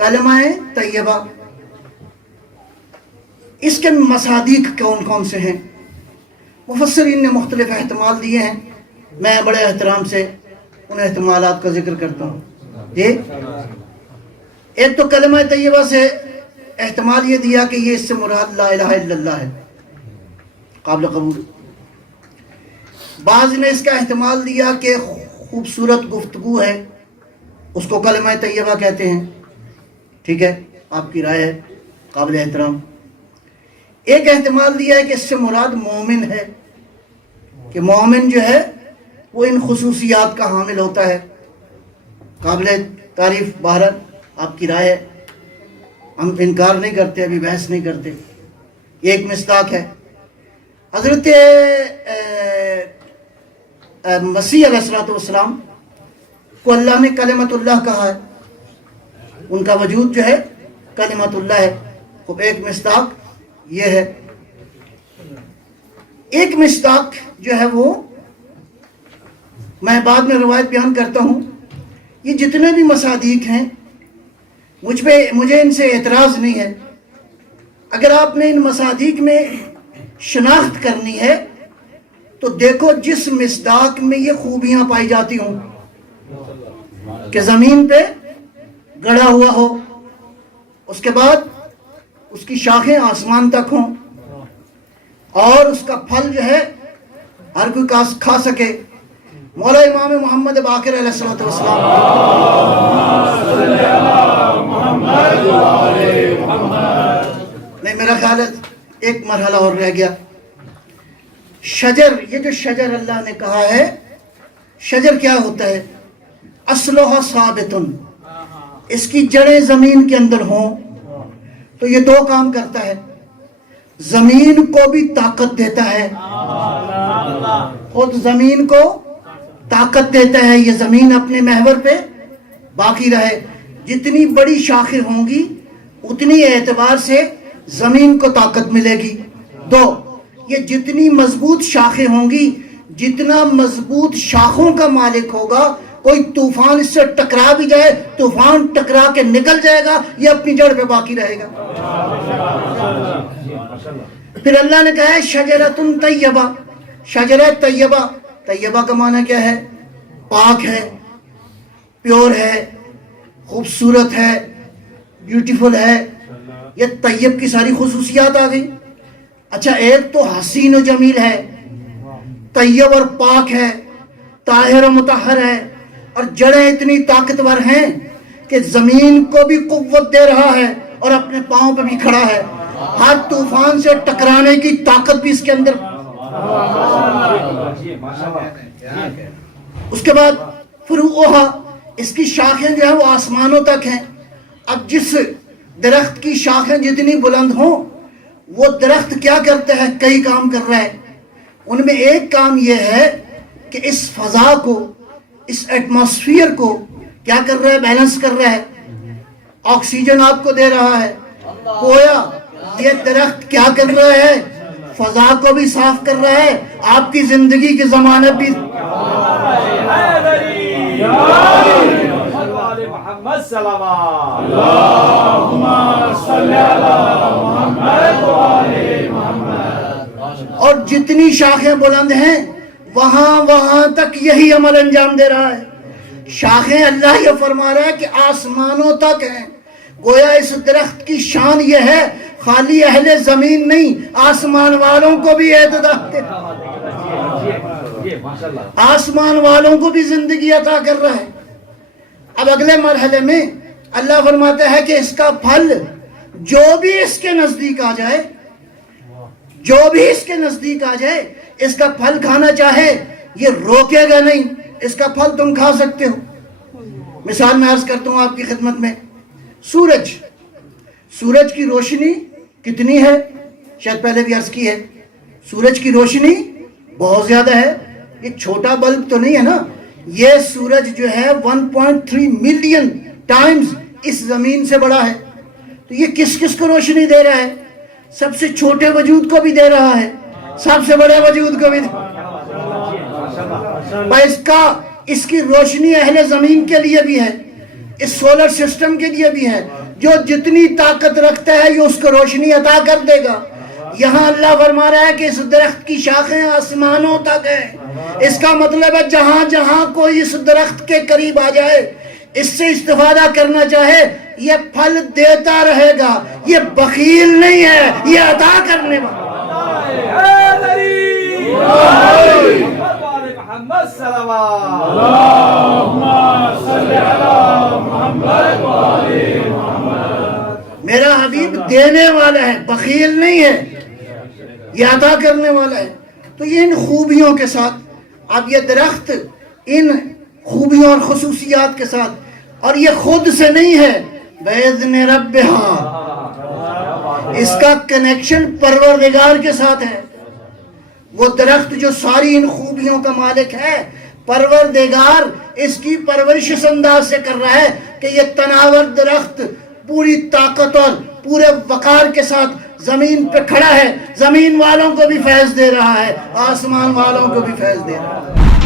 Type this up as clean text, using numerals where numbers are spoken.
کلمہ طیبہ، اس کے مصادیق کون کون سے ہیں؟ مفسرین نے مختلف احتمال دیے ہیں، میں بڑے احترام سے ان احتمالات کا ذکر کرتا ہوں۔ ایک تو کلمہ طیبہ سے احتمال یہ دیا کہ یہ اس سے مراد لا الہ الا اللہ ہے، قابل قبول۔ بعض نے اس کا احتمال دیا کہ خوبصورت گفتگو ہے، اس کو کلمہ طیبہ کہتے ہیں۔ ٹھیک ہے، آپ کی رائے ہے، قابل احترام۔ ایک احتمال دیا ہے کہ اس سے مراد مومن ہے، کہ مومن جو ہے وہ ان خصوصیات کا حامل ہوتا ہے، قابل تعریف۔ بہرحال آپ کی رائے ہے، ہم انکار نہیں کرتے، ابھی بحث نہیں کرتے۔ ایک مصداق ہے، حضرت مسیح علیہ السلام کو اللہ نے کلمۃ اللہ کہا ہے، ان کا وجود جو ہے کلمۃ اللہ ہے۔ خب ایک مصداق یہ ہے۔ ایک مصداق جو ہے وہ میں بعد میں روایت بیان کرتا ہوں۔ یہ جتنے بھی مصادیق ہیں مجھے ان سے اعتراض نہیں ہے۔ اگر آپ نے ان مصادیق میں شناخت کرنی ہے تو دیکھو جس مصداق میں یہ خوبیاں پائی جاتی ہوں کہ زمین پہ گڑا ہوا ہو، اس کے بعد اس کی شاخیں آسمان تک ہوں، اور اس کا پھل جو ہے ہر کوئی کھا سکے۔ مولا امام محمد باقر علیہ السلام نہیں، میرا خیال ہے ایک مرحلہ اور رہ گیا۔ شجر، یہ جو شجر اللہ نے کہا ہے، شجر کیا ہوتا ہے؟ اصلها ثابت، اس کی جڑیں زمین کے اندر ہوں تو یہ دو کام کرتا ہے، زمین کو بھی طاقت دیتا ہے، خود زمین کو طاقت دیتا ہے، یہ زمین اپنے محور پہ باقی رہے۔ جتنی بڑی شاخیں ہوں گی اتنی اعتبار سے زمین کو طاقت ملے گی۔ دو، یہ جتنی مضبوط شاخیں ہوں گی، جتنا مضبوط شاخوں کا مالک ہوگا، کوئی طوفان اس سے ٹکرا بھی جائے، طوفان ٹکرا کے نکل جائے گا، یہ اپنی جڑ پہ باقی رہے گا۔ پھر اللہ نے کہا ہے شجرۃ طیبہ، شجرہ طیبہ۔ طیبہ کا معنی کیا ہے؟ پاک ہے، پیور ہے، خوبصورت ہے، بیوٹیفل ہے۔ یہ طیب کی ساری خصوصیات آ گئی۔ اچھا، ایک تو حسین و جمیل ہے، طیب اور پاک ہے، طاہر و مطہر ہے، اور جڑیں اتنی طاقتور ہیں کہ زمین کو بھی قوت دے رہا ہے اور اپنے پاؤں پہ بھی کھڑا ہے، ہر طوفان سے ٹکرانے کی طاقت بھی اس کے اندر۔ اس کے بعد فروعها، اس کی شاخیں جو ہے وہ آسمانوں تک ہیں۔ اب جس درخت کی شاخیں جتنی بلند ہوں، وہ درخت کیا کرتا ہے؟ کئی کام کر رہا ہے۔ ان میں ایک کام یہ ہے کہ اس فضا کو، اس ایٹماسفیئر کو کیا کر رہا ہے؟ بیلنس کر رہا ہے، آکسیجن آپ کو دے رہا ہے۔ گویا یہ درخت کیا کر رہا ہے؟ فضا کو بھی صاف کر رہا ہے، آپ کی زندگی کی ضمانت بھی۔ اور جتنی شاخیں بلند ہیں وہاں تک یہی عمل انجام دے رہا ہے۔ شاخیں اللہ یہ فرما رہا ہے کہ آسمانوں تک ہیں۔ گویا اس درخت کی شان یہ ہے، خالی اہل زمین نہیں، آسمان والوں کو بھی اعتداد دے، آسمان والوں کو بھی زندگی عطا کر رہا ہے۔ اب اگلے مرحلے میں اللہ فرماتا ہے کہ اس کا پھل جو بھی اس کے نزدیک آ جائے، جو بھی اس کے نزدیک آ جائے، اس کا پھل کھانا چاہے یہ روکے گا نہیں، اس کا پھل تم کھا سکتے ہو۔ مثال میں عرض کرتا ہوں آپ کی خدمت میں، سورج کی روشنی کتنی ہے؟ شاید پہلے بھی عرض کی ہے، سورج کی روشنی بہت زیادہ ہے، یہ چھوٹا بلب تو نہیں ہے نا، یہ سورج جو ہے 1.3 ملین ٹائمز اس زمین سے بڑا ہے۔ تو یہ کس کس کو روشنی دے رہا ہے؟ سب سے چھوٹے وجود کو بھی دے رہا ہے، سب سے بڑے وجود کو بھی دے رہا ہے۔ اس کی روشنی اہل زمین کے لیے بھی ہے، اس سولر سسٹم کے لیے بھی ہے، جو جتنی طاقت رکھتا ہے یہ اس کو روشنی عطا کر دے گا. یہاں اللہ فرما رہا ہے کہ اس درخت کی شاخیں آسمانوں تک ہیں. اس کا مطلب ہے جہاں جہاں کوئی اس درخت کے قریب آ جائے، اس سے استفادہ کرنا چاہے، یہ پھل دیتا رہے گا. یہ بخیل نہیں ہے، یہ عطا کرنے والا. میرا حبیب دینے والا ہے، بخیل نہیں ہے، یہ عطا کرنے والا ہے. تو یہ ان خوبیوں کے ساتھ، اب یہ درخت ان خوبیوں اور خصوصیات کے ساتھ، اور یہ خود سے نہیں ہے، بِإِذْنِ رَبِّهَا، اس کا کنیکشن پروردگار کے ساتھ ہے. وہ درخت جو ساری ان خوبیوں کا مالک ہے، پروردگار اس کی پرورش اس انداز سے کر رہا ہے کہ یہ تناور درخت پوری طاقت اور پورے وقار کے ساتھ زمین پہ کھڑا ہے. زمین والوں کو بھی فیض دے رہا ہے، آسمان والوں کو بھی فیض دے رہا ہے.